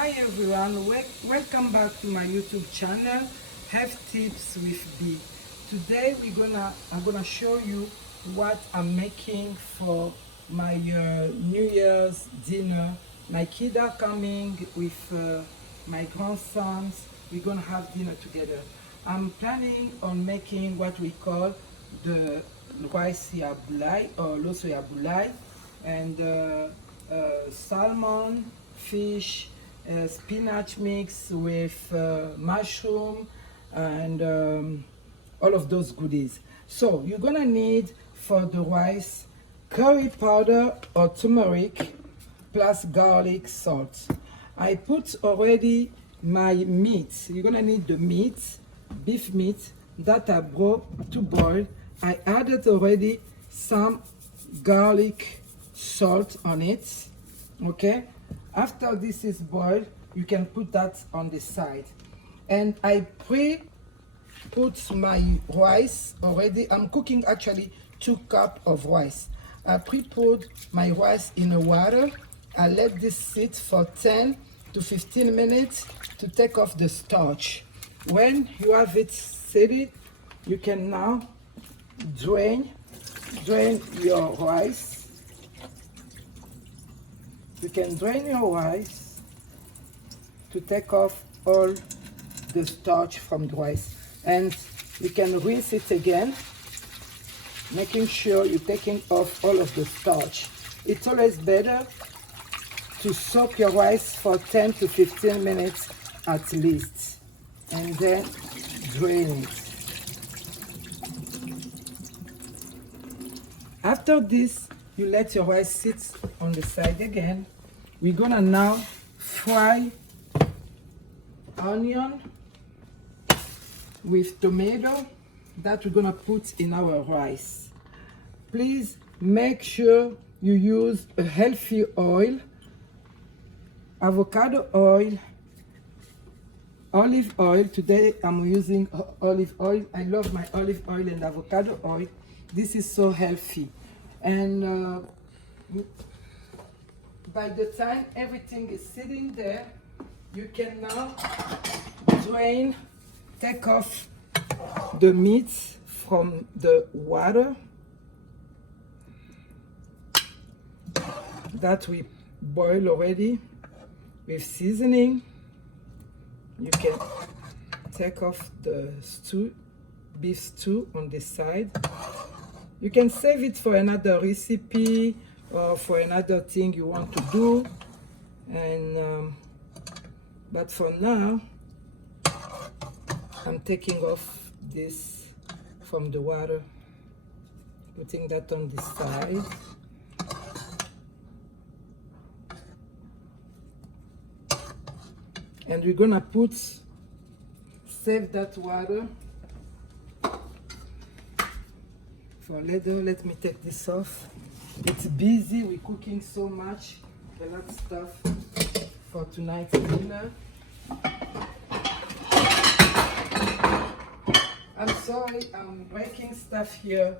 Hi everyone, welcome back to my YouTube channel, Health Tips with B. Today I'm gonna show you what I'm making for my New Year's dinner. My kids are coming with my grandsons. We're gonna have dinner together. I'm planning on making what we call the rice ya Bulayi or Loso ya Bulayi, and salmon, fish, spinach mix with mushroom and all of those goodies. So you're gonna need for the rice curry powder or turmeric plus garlic, salt. I put already my meat. You're gonna need the meat, beef meat that I brought to boil. I added already some garlic, salt on it. Okay, after this is boiled, you can put that on the side. And I put my rice already. I'm cooking actually 2 cups of rice. I pre-put my rice in the water. I let this sit for 10 to 15 minutes to take off the starch. When you have it seated, you can now drain your rice. You can drain your rice to take off all the starch from the rice, and you can rinse it again, making sure you're taking off all of the starch. It's always better to soak your rice for 10 to 15 minutes at least, and then drain it. After this, you let your rice sit on the side again. We're gonna now fry onion with tomato that we're gonna put in our rice. Please make sure you use a healthy oil, avocado oil, olive oil. Today I'm using olive oil. I love my olive oil and avocado oil. This is so healthy. And by the time everything is sitting there, you can now take off the meat from the water that we boiled already with seasoning. You can take off the beef stew on the side. You can save it for another recipe or for another thing you want to do. And but for now, I'm taking off this from the water, putting that on the side. And we're gonna save that water for later. Let me take this off. It's busy, we're cooking so much, a lot of stuff for tonight's dinner. I'm sorry, I'm breaking stuff here.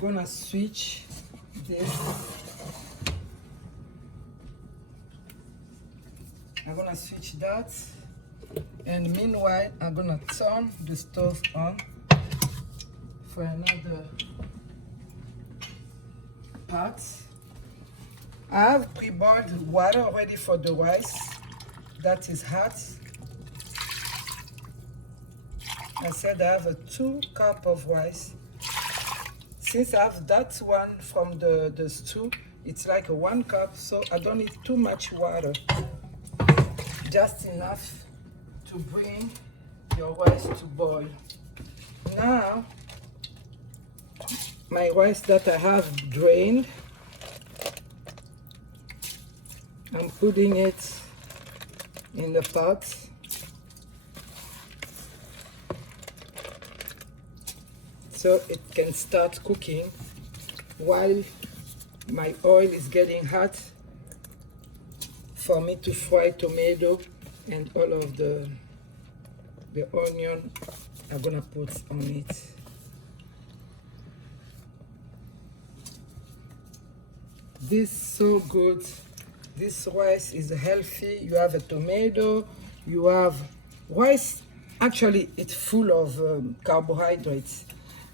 Gonna switch this. I'm gonna switch that. And meanwhile, I'm gonna turn the stove on for another pot. I have pre-boiled water already for the rice that is hot. I said I have 2 cups of rice. Since I have that one from the stew, it's like 1 cup, so I don't need too much water. Just enough to bring your rice to boil. Now, my rice that I have drained, I'm putting it in the pot. So it can start cooking while my oil is getting hot for me to fry tomato and all of the onion I'm gonna put on it. This is so good. This rice is healthy. You have a tomato, you have rice. Actually, it's full of carbohydrates.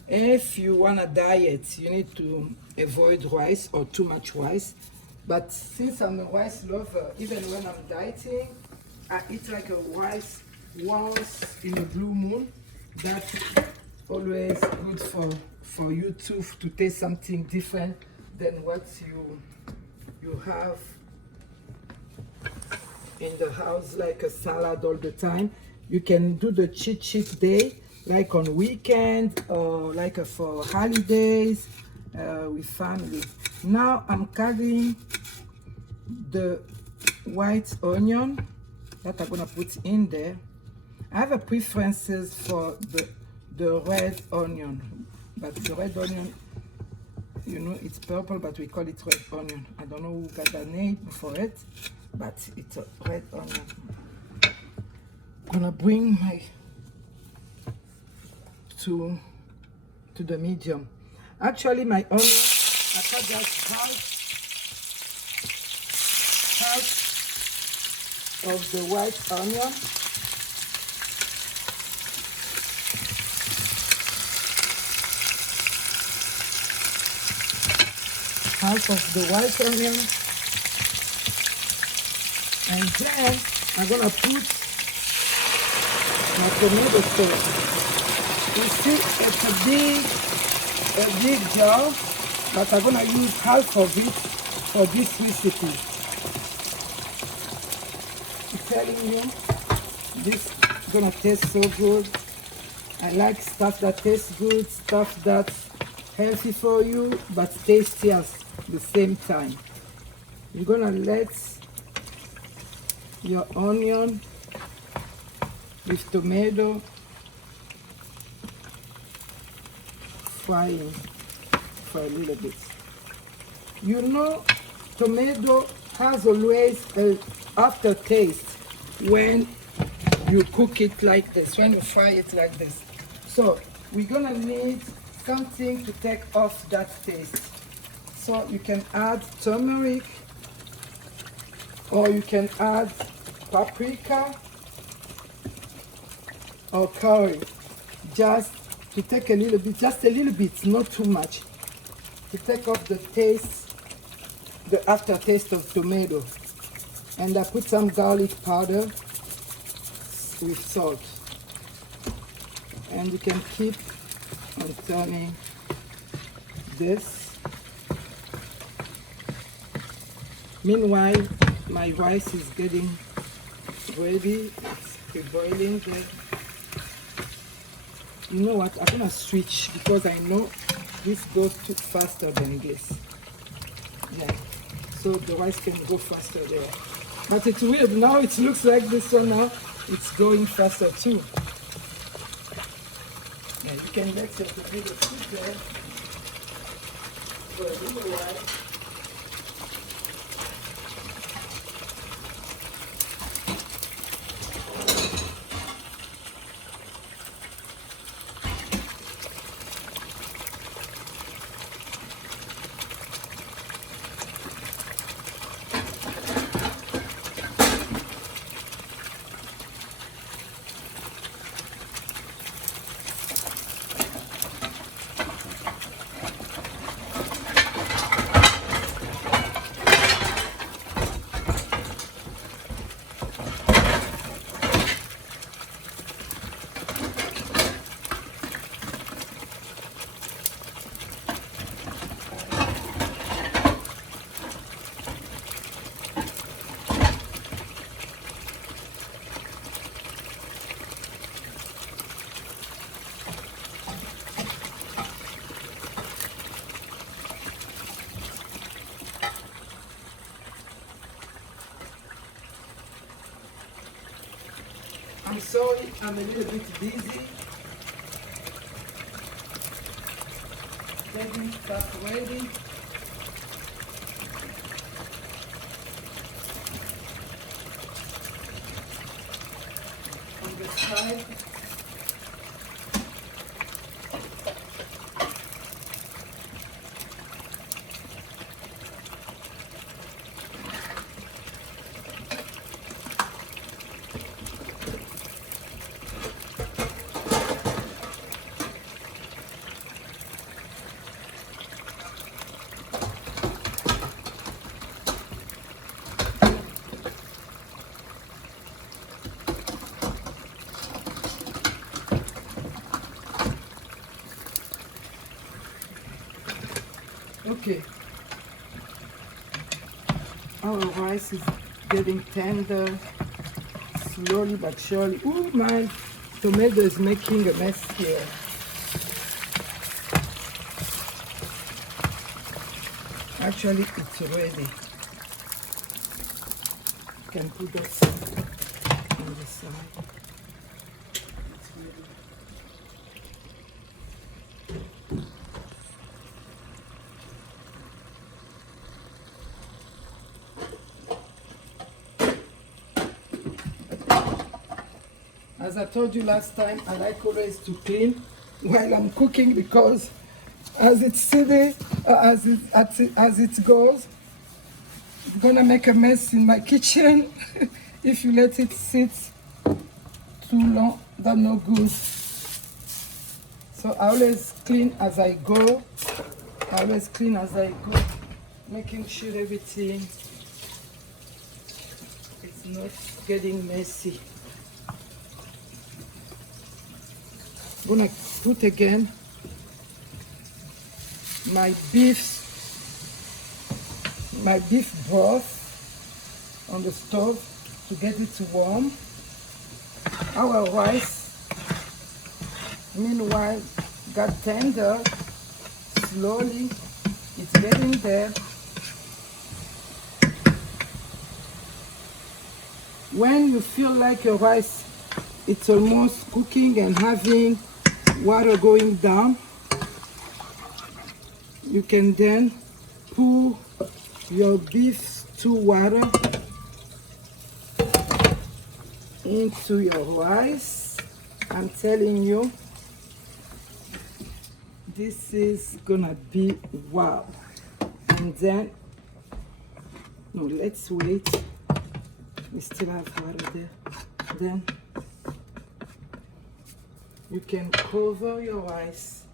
If you want a diet, you need to avoid rice or too much rice. But since I'm a rice lover, even when I'm dieting, I eat like a rice once in a blue moon. That's always good for you too, to taste something different than what you have in the house, like a salad all the time. You can do the cheat day, like on weekend or like for holidays with family. Now I'm cutting the white onion that I'm gonna put in there. I have a preferences for the red onion, but the red onion, you know, it's purple, but we call it red onion. I don't know who got the name for it, but it's a red onion. I'm gonna bring my to the medium. Actually, my onion, I cut just half of the white onion. Half of the white onion, and then I'm gonna put my tomato sauce. You see, it's a big jar, but I'm gonna use half of it for this recipe. I'm telling you, this is gonna taste so good. I like stuff that tastes good, stuff that's healthy for you, but tasty at the same time. You're gonna let your onion with tomato frying for a little bit. You know, tomato has always an aftertaste when you cook it like this, when you fry it like this. So we're gonna need something to take off that taste. So you can add turmeric, or you can add paprika or curry, just to take a little bit, just a little bit, not too much, to take off the taste, the aftertaste of tomato. And I put some garlic powder with salt. And you can keep on turning this. Meanwhile, my rice is getting ready. It's pre-boiling. You know what? I'm gonna switch because I know this goes too faster than this. Yeah. So the rice can go faster there. But it's weird. Now it looks like this one now. It's going faster too. Yeah, you can let your potato sit there for a little while. I'm sorry, I'm a little bit busy. Getting stuff ready. On the side. Okay. Our rice is getting tender, slowly but surely. Oh, my tomato is making a mess here. Actually, it's ready. You can put that on the side. It's ready. As I told you last time, I like always to clean while I'm cooking because as it's sitting, as it goes, it's gonna make a mess in my kitchen if you let it sit too long. That's no good. So I always clean as I go. Making sure everything is not getting messy. I'm gonna put again my beef broth on the stove to get it warm. Our rice, meanwhile, got tender. Slowly, it's getting there. When you feel like your rice, it's almost cooking and having water going down, you can then pour your beef stew water into your rice. I'm telling you, this is gonna be wow. And then, no, let's wait. We still have water there. Then you can cover your rice.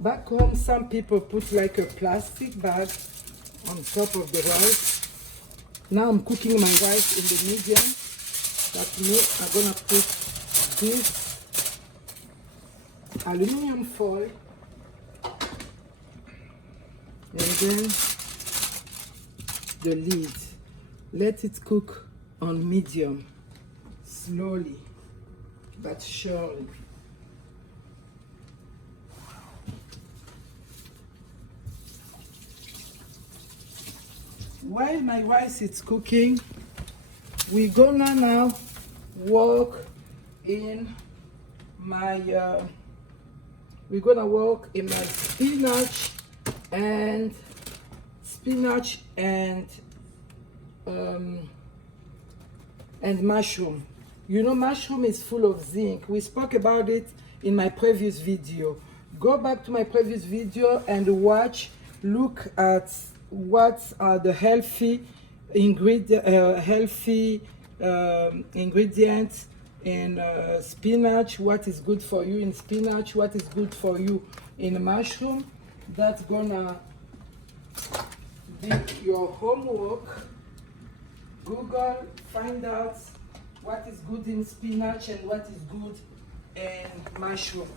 Back home, some people put like a plastic bag on top of the rice. Now I'm cooking my rice in the medium. That means I'm gonna put this aluminum foil and then the lid. Let it cook on medium, slowly but surely. While my rice is cooking, we're gonna now work in my spinach and mushroom. You know, mushroom is full of zinc. We spoke about it in my previous video. Go back to my previous video and watch, look at what are the healthy ingredients in spinach, what is good for you in spinach, what is good for you in mushroom. That's gonna be your homework. Google, find out what is good in spinach and what is good in mushroom.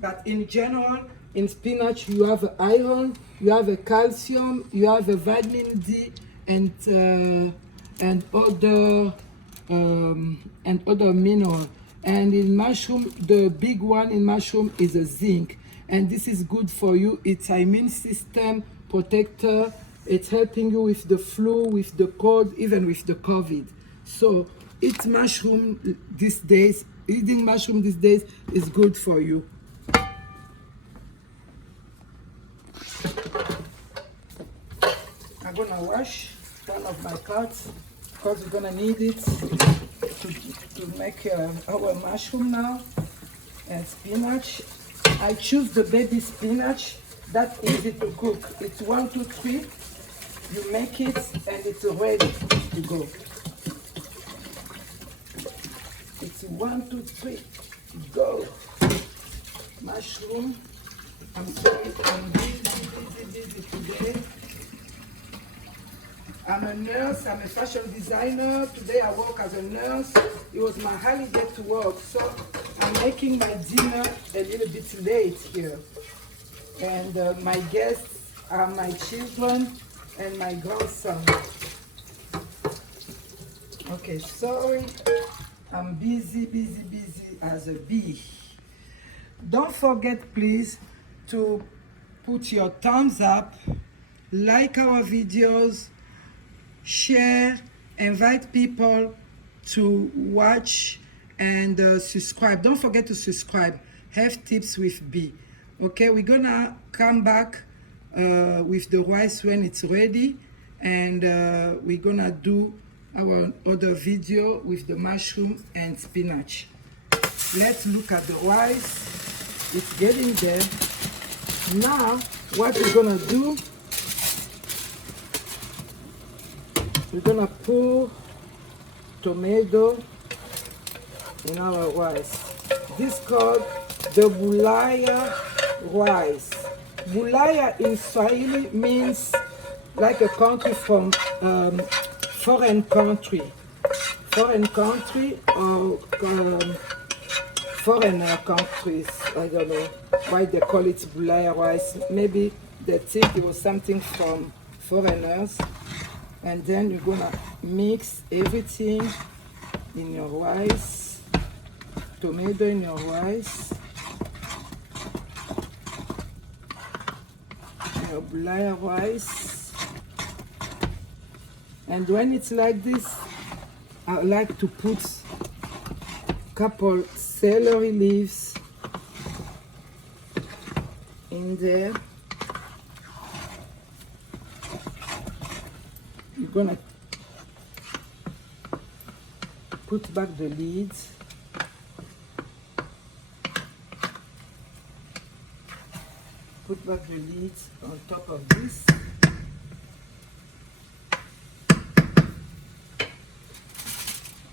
But in general, in spinach you have iron, you have a calcium, you have a vitamin D, and other mineral. And in mushroom, the big one in mushroom is a zinc, and this is good for you. It's an immune system protector. It's helping you with the flu, with the cold, even with the COVID. So eating mushroom these days is good for you. I'm gonna wash one of my pots because we're gonna need it to make our mushroom now and spinach. I choose the baby spinach. That's easy to cook. It's 1, 2, 3. You make it and it's ready to go. It's 1, 2, 3. Go. Mushroom. I'm sorry, I'm busy today. I'm a nurse, I'm a fashion designer. Today I work as a nurse. It was my holiday to work, so I'm making my dinner a little bit late here. And my guests are my children and my grandson. Okay, sorry, I'm busy as a bee. Don't forget, please, to put your thumbs up, like our videos, share, invite people to watch, and subscribe. Don't forget to subscribe. Have tips with B. Okay, we're gonna come back with the rice when it's ready, and we're gonna do our other video with the mushroom and spinach. Let's look at the rice. It's getting there. Now, what we're gonna do, we're gonna pour tomato in our rice. This is called the Bulaya rice. Bulaya in Swahili means like a country from foreign country or foreigner countries. I don't know why they call it Bulaya rice. Maybe they think it was something from foreigners. And then you're gonna mix everything in your rice, tomato in your rice, your Bulaya rice. And when it's like this, I like to put a couple celery leaves in there. You're gonna put back the lid. Put back the lid on top of this.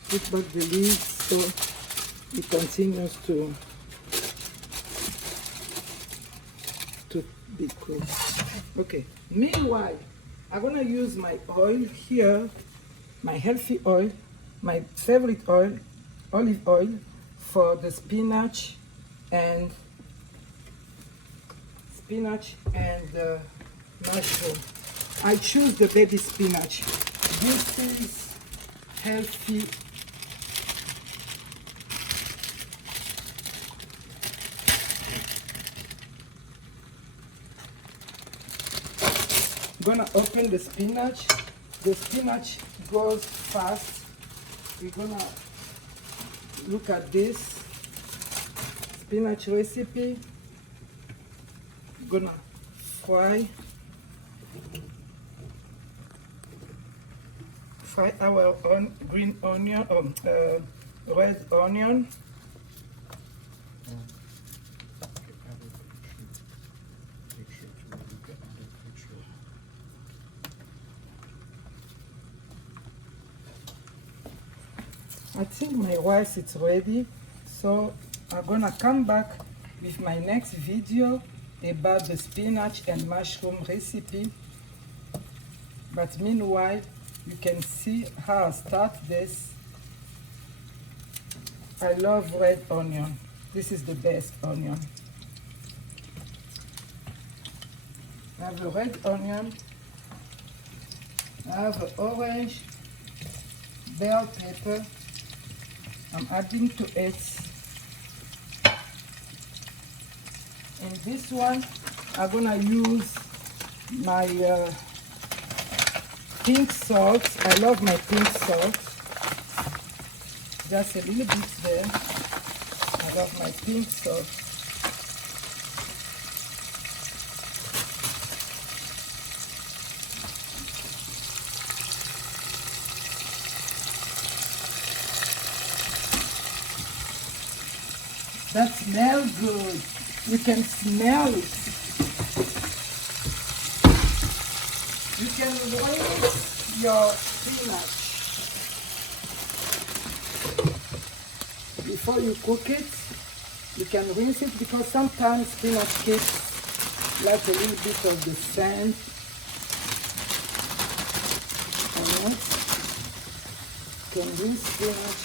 Put back the lid so it continues to be cooked. Okay, meanwhile, I'm gonna use my oil here, my healthy oil, my favorite oil, olive oil, for the spinach and the mushroom. I choose the baby spinach. This is healthy. I'm gonna open the spinach. The spinach goes fast. We're gonna look at this spinach recipe. We're gonna fry our green onion, red onion. I think my rice is ready, so I'm gonna come back with my next video about the spinach and mushroom recipe. But meanwhile, you can see how I start this. I love red onion. This is the best onion. I have a red onion. I have an orange bell pepper. I'm adding to it. In this one, I'm gonna use my pink salt. I love my pink salt. Just a little bit there. I love my pink salt. That smells good. You can smell it. You can rinse your spinach before you cook it. You can rinse it because sometimes spinach keeps like a little bit of the sand on it. You can rinse spinach.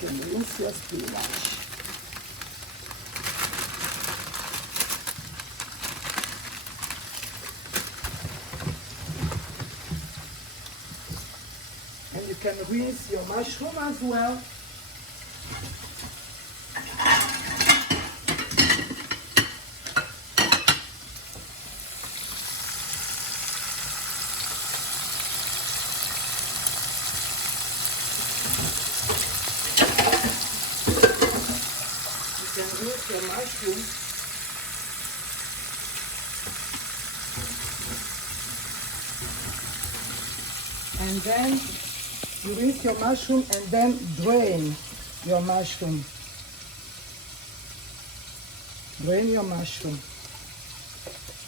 You can rinse your spinach. can rinse your mushroom as well. You can rinse your mushroom. And then you rinse your mushroom and then drain your mushroom. Drain your mushroom.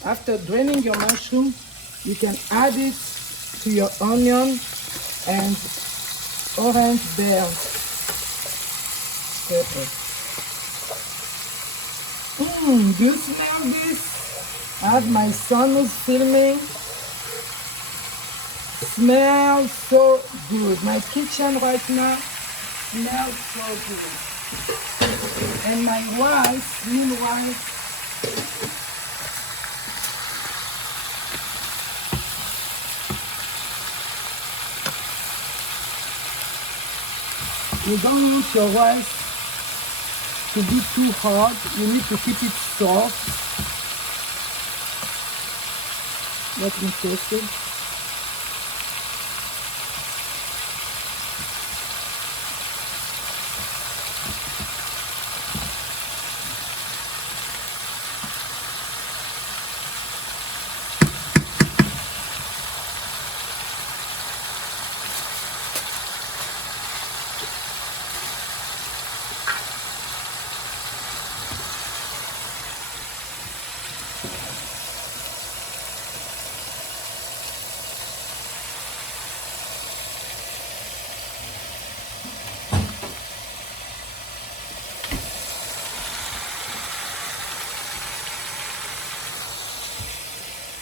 After draining your mushroom, you can add it to your onion and orange bell pepper. Do you smell this? I have my son who's filming. Smells so good. My kitchen right now smells so good. And my wife, meanwhile, you don't want your rice to be too hard. You need to keep it soft. Let me taste it.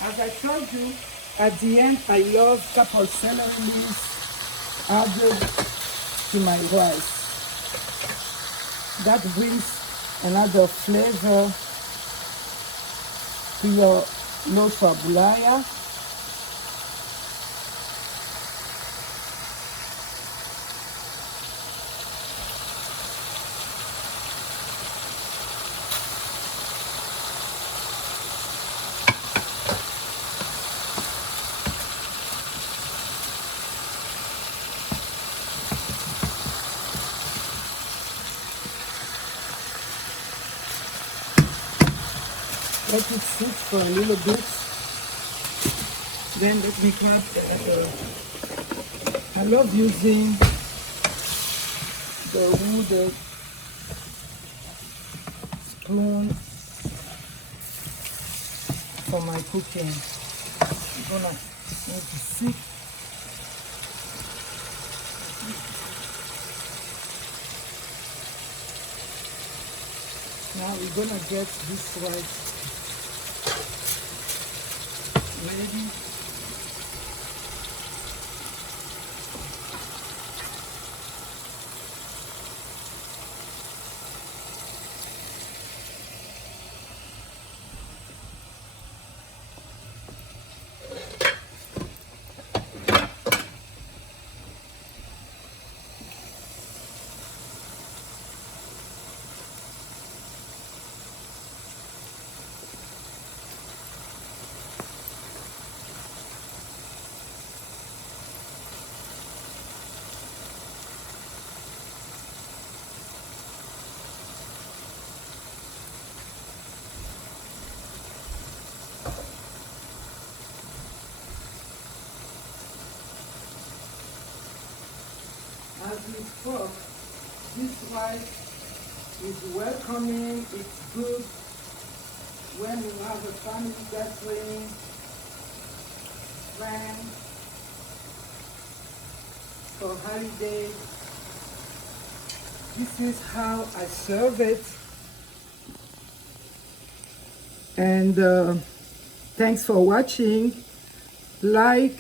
As I told you, at the end, I love couple celery leaves added to my rice. That brings another flavor to your Losa Bulaya. Let it sit for a little bit. Then let me grab I love using the wooden spoon for my cooking. I'm gonna make it sit. Now we're gonna get this rice ready. As we spoke, this rice is welcoming, it's good when you have a family gathering, friends, for holiday. This is how I serve it. And thanks for watching. Like,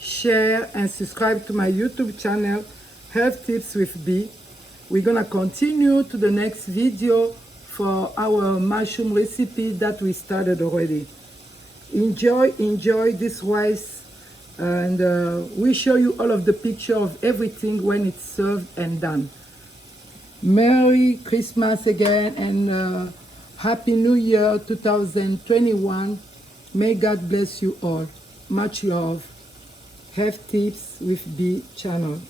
share, and subscribe to my YouTube channel, Health Tips with B. We're gonna continue to the next video for our mushroom recipe that we started already. Enjoy this rice And we show you all of the picture of everything when it's served and done. Merry Christmas again, and Happy New Year 2021. May God bless you all. Much love. Have tips with B channel.